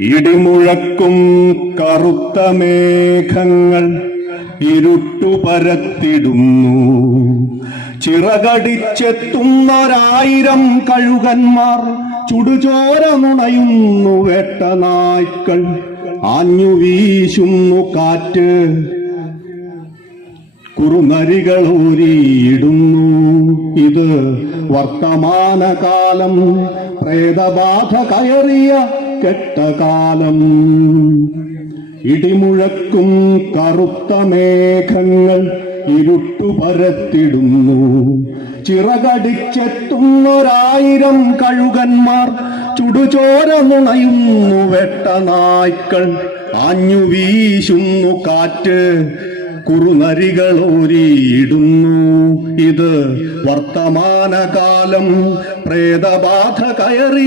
ഇടിമുഴക്കും കറുത്ത മേഘങ്ങൾ ഇരുട്ടുപരത്തിടുന്നു. ചിറകടിച്ചെത്തുന്നൊരായിരം കഴുകന്മാർ ചുടുചോര നുണയുന്നു വേട്ടനായ്ക്കൾ. ആഞ്ഞു വീശുന്നു കാറ്റ്. കുറുനരികളൂരിയിടുന്നു ഇത് വർത്തമാനകാലം പ്രേതബാധ കയറിയ കെട്ടകാലം. ഇടിമുഴക്കും കറുത്ത മേഘങ്ങൾ ഇരുട്ടുപരത്തിടുന്നു. ചിറകടിച്ചെത്തുന്നൊരായിരം കഴുകന്മാർ ചുടുചോര നുണയുന്നു വെട്ടനായ്ക്കൾ. ആഞ്ഞു വീശുന്നു കാറ്റ് കുറുനരികളോരിയിടുന്നു. ഇത് വർത്തമാനകാലം പ്രേതബാധ കയറിയ